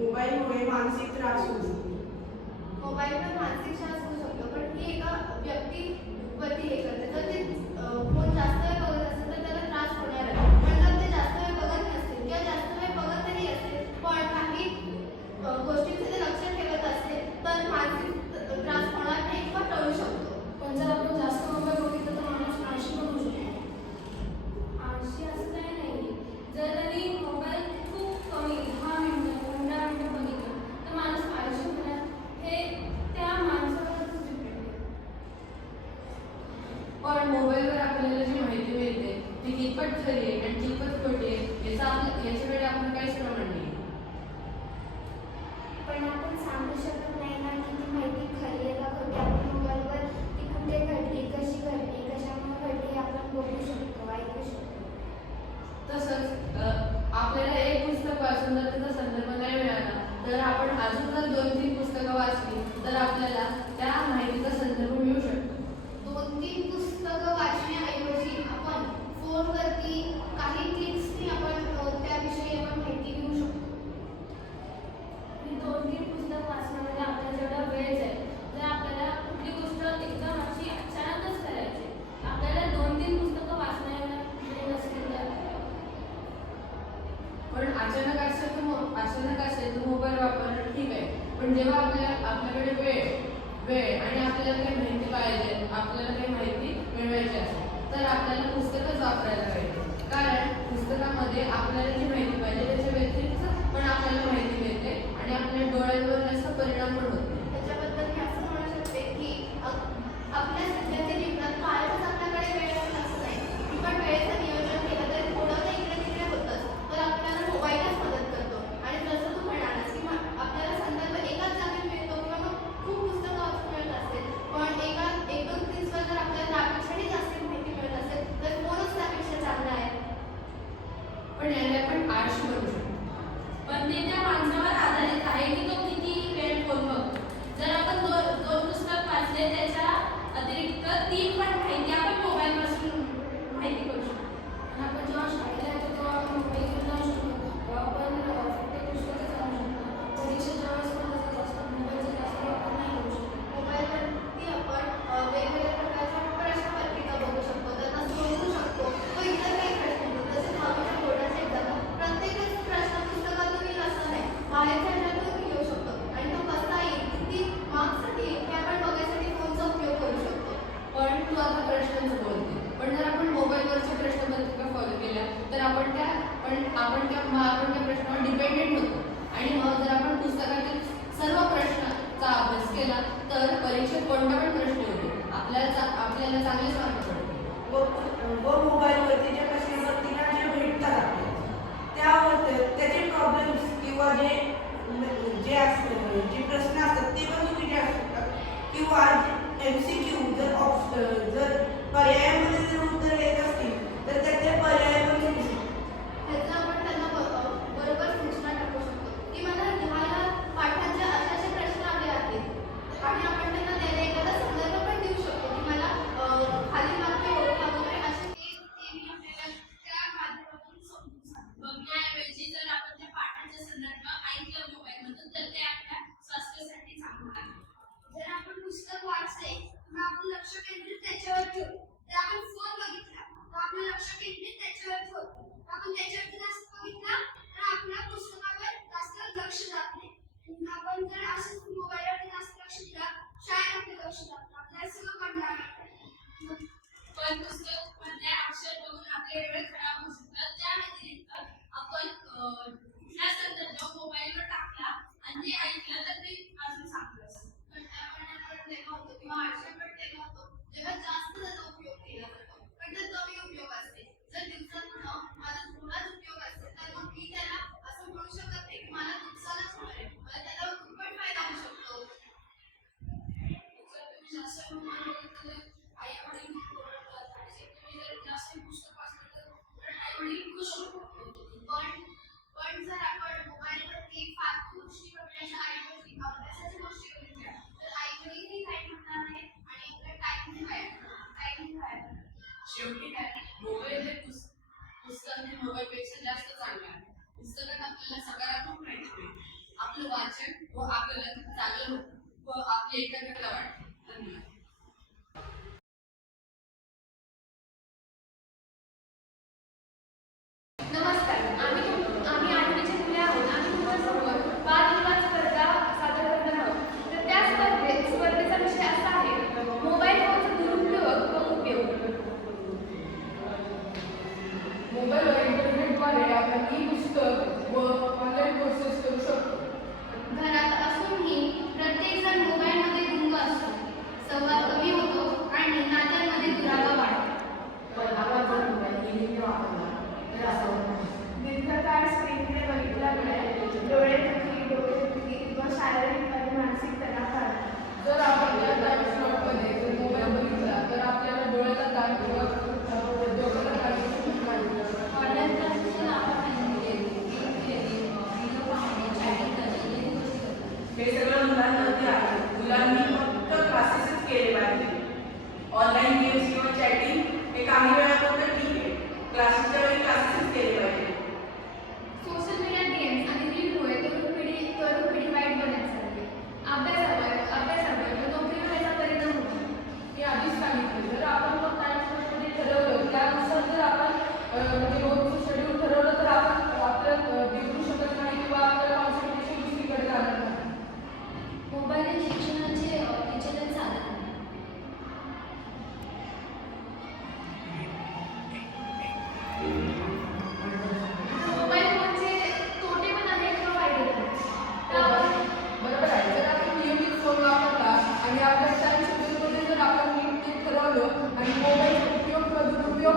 मोबाईलमुळे मानसिक त्रास होऊ शकतो. मोबाईलवर मानसिक त्रास होऊ शकतो, पण ही एका व्यक्तीवरती हे करते. जर ते फोन जास्त वेळ बघत असेल तर त्याला त्रास होणार आहे. पण जर ते जास्त वेळ बघत नसतील किंवा जास्त वेळ बघतही असतील पण काही गोष्टींचे ते लक्ष ठेवत असतील तर मानसिक त्रास होणार नाही किंवा टळू शकतो. पण जर आपण जास्त मोबाईल बघितलं तर माणूस आळशी पण होऊ शकतो. आळशी असं काही नाही. जर त्यांनी मोबाईल खूप कमी 10 मिनिटं 15 मिनिटं बघितलं तर माणूस आळशी होणार, हे त्या माणसावरच डिपेंड आहे. पण मोबाईलवर आपल्याला जी माहिती मिळते ती कितपत खरी आहे आणि कितपत खोटी आहे याच्याकडे आपण काहीच प्रमाण नाही. पण आपण सांगू शकत नाही ना की ती माहिती खरी आहे का खोटी. आपण मोबाईलवर ती कुठे घडली, कशी घडली, कशामुळे घडली आपण बघू शकतो, ऐकू शकतो. तसंच आपल्याला एक पुस्तक वाचून जर त्याचा संदर्भ नाही मिळाला तर आपण अजून जर 2-3 पुस्तकं वाचली तर आपल्याला त्या माहितीचा संदर्भ मिळू शकतो. 2-3 पुस्तकं वाचण्याऐवजी आपण फोनवरती काही क्लिक्सनी आपण त्याविषयी आपण माहिती घेऊ शकतो. आणि 2-3 पुस्तक वाचण्यामध्ये आपल्याला जेवढा वेळ जाईल, जर आपल्याला कुठली गोष्ट एकदम अशी अचानकच करायची आपल्याला 2-3 पुस्तकं वाचण्याला वेळ नसेल तर पण अचानक असेल तर मोबाईल वापरणं ठीक आहे, पण जेव्हा आपल्याकडे वेळ आणि आपल्याला काही माहिती पाहिजे, आपल्याला काही माहिती मिळवायची असेल तर आपल्याला पुस्तकच वापरायला पाहिजे. कारण पुस्तकामध्ये आपल्याला जी माहिती पाहिजे त्याच्या व्यतिरिक्त पण आपल्याला माहिती मिळते आणि आपल्या डोळ्यांवर जास्त परिणाम पण होत नाही. त्याच्याबद्दल मी असं म्हणू शकते की आपल्या सध्याच्या जीवनात कायमच आपल्याकडे वेळ असं नाही. पण वेळेचं नियोजन केलं तर थोडं तर इकडे तिकडे होतंच. तर आपल्याला मोबाईलच मदत करतो. आणि जसं तू म्हणालास की आपल्याला संदर्भ एकाच जागी मिळतो किंवा मग खूप पुस्तकं वाचून मिळत असतील, पण 1-2 क्लिक्सवर जर आपल्याला त्यापेक्षाही जास्त माहिती मिळत असेल तर फोनच त्यापेक्षा चांगला आहे. पण याने आपण आळशी बनू शकतो. पण ते त्या माणसावर आधारित आहे की तो किती वेळ फोन बघतो. जर आपण दोन पुस्तक वाचले त्याच्या अतिरिक्त 3 पण माहिती आपण मोबाईलपासून माहिती करू शकतो. आणि आपण जेव्हा शाळेला येतो तेव्हा आपण मोबाईल घेऊन जाऊ शकतो, तेव्हा आपण फक्त पुस्तकच जाऊ शकतो. परीक्षा ज्यावेळेस पण तसंच असतं, मोबाईलचा जास्त वापर नाही करू शकतो. मोबाईलवरती आपण वेगवेगळ्या प्रकारच्या प्रश्नपत्रिका बघू शकतो, त्यांना सोडवू शकतो. व इतर काही प्रश्न जसे 10वीच्या बोर्डाचे एक्झाम प्रत्येकच प्रश्न पुस्तकातून येईल असं नाही, बाहेरच्या ह्याच्यातून घेऊ शकतो. आणि तो कसा येईल, किती मार्क्ससाठी येईल हे आपण बघायसाठी फोनचा उपयोग करू शकतो. पण तू आता प्रश्नांचं बोलते, पण जर आपण मोबाईलवरच्या प्रश्नपत्रिका फॉलो केल्या तर आपण त्या प्रश्नावर डिपेंडेंट होतो. आणि मग जर आपण पुस्तकातील सर्व प्रश्नांचा अभ्यास केला तर परीक्षेत कोणता पण प्रश्न येतो आपल्याला चांगलेच मार्क पडतो. व मोबाईलवरती ज्या प्रश्नपत्रिका जे भेटतात आपल्याला त्यावर त्याचे प्रॉब्लेम्स किंवा जे प्रश्न असतात ते पण चुकीचे असू शकतात. किंवा MCQ जर पर्यायामध्ये जर उत्तर येत असतील तर त्यातले पर्याय पण चुकू शकतात. त्याचा आपण त्यांना बरोबर सूचना टाकू शकतो की मला ह्या पाठांचे असे प्रश्न आले आहेत आणि आपण त्यांना द्यायला एखादा संदर्भ पण देऊ शकतो की मला खाली वाक्य ओळखा वगैरे असे ते आपल्याला त्या माध्यमातून बघण्याऐवजी जर आपण त्या पाठाचे संदर्भ ऐकलं मोबाईलमधून तर ते आपल्या स्वास्थ्यासाठी चांगलं आहे. जर आपण पुस्तक वाचले मग आपण लक्ष केंद्रित त्याच्यावर ठेवू. जर आपण फोन बघितला तर आपलं लक्ष केंद्रित त्याच्यावर ठेवतो. आपण त्याच्यावरती जास्त बघितलं तर आपल्या पुस्तकावर जास्त लक्ष जात नाही. आपण जर असंच मोबाईलवरती जास्त लक्ष दिलं शाळेत आपलं लक्ष जात नाही, आपल्याला सगळं कंटाळा येतो. पण पुस्तक मधले अक्षर बघून आपले वेळ खराब होऊ शकतात. त्या व्यतिरिक्त आपण कुठला संदर्भ मोबाईलवर टाकला आणि ते ऐकलं तर ते अजून चांगलं असतं. पण तेव्हा होतो किंवा आळशी पण तेव्हा होतो जेव्हा जास्त त्याचा उपयोग केला जातो, पण जर कमी उपयोग असते. जर दिवसातून माझा थोडाच उपयोग असेल तर मग मी त्याला असं म्हणू शकत नाही की मला नुकसानच होणार आहे, मला त्याला दुप्पट फायदा होऊ शकतो. जर तुम्ही जास्त मोबाईल बघितलं तर आई वडील ओरडतात आणि जर तुम्ही जर जास्त पुस्तक वाचलं तर आई वडील खुश होतात. पण जर आपण मोबाईलवरती फालतू गोष्टी बघण्याच्या ऐवजी अभ्यासाच्या गोष्टी बघितल्या तर आई-वडीलही काही म्हणणार नाही आणि इकडे टाइम नाही. शेवटी काय मोबाईल हे पुस्तक हे मोबाईलपेक्षा जास्त चांगलं आहे. पुस्तकात आपल्याला सकारात्मक माहिती मिळते. आपलं वाचन व आकलन चांगलं होतं व आपली एकाग्रता वाढते. धन्यवाद. नमस्कार, आम्ही आठवीचे मुले आहोत आणि तुमच्यासमोर वादविवाद स्पर्धा सादर करणार आहोत. तर त्या स्पर्धेचा विषय असा आहे, मोबाईल फोनचा दुरुपयोग व उपयोग. मोबाईलवर इंटरनेटद्वारे आपण ई पुस्तक व ऑनलाईन कोर्सेस करू शकतो. घरात असूनही प्रत्येकजण मोबाईलमध्ये गुंग असतो. संवाद कमी होतो आणि नात्यांमध्ये दुरावा वाढतो. पण आपण जर मोबाईल नियमित वापरला तर असं होत नाही. दीर्घकाळ स्क्रीनकडे बघितल्यामुळे डोळे दुखी, डोकेदुखी व शारीरिक आणि मानसिक तणाव वाढतो. जर आपण या टाइम स्लॉटमध्ये जर मोबाईल बघितला तर आपल्याला डोळ्याला ताण किंवा डोक्याला ताण खूप वाढतो. ऑनलाईन क्लासेसचे लाभ म्हणजे गेम खेळणे, व्हिडिओ पाहणे, चॅटिंग करणे या गोष्टी करतात. हे सगळं मुलांमध्ये आहे. मुलांनी फक्त क्लासेसच केले पाहिजे. ऑनलाईन गेम्स किंवा चॅटिंग हे काही वेळापुरतं ठीक आहे. क्लासेसच्या वेळी क्लासेसच केले पाहिजे. सोशल मीडिया गेम्स आणि रीलमुळे तरुण पिढी वाईट बनत चालली. अभ्यासावर व नोकरीवर याचा परिणाम होतो. मी आधीच सांगितलं, जर आपण मग टाइम स्लॉटमध्ये ठरवलं त्यानुसार जर आपण म्हणजे रोजचं शेड्यूल ठरवलं तर आपण आपल्याला बिघडू शकत नाही किंवा आपल्याला कॉन्सन्ट्रेशन दुसरीकडे जाणार नाही. मोबाईल हे शिक्षणाचे विचलन साधन आहे. मोबाईल फोनचे तोटे पण आहेत किंवा फायदे पण आहेत. त्यावर बरोबर आहे. जर आपण नियमित फोन वापरला आणि आपल्या टाइम शेड्यूलमध्ये जर आपण नीट ते ठरवलं आणि मोबाईलचा उपयोग व दुरुपयोग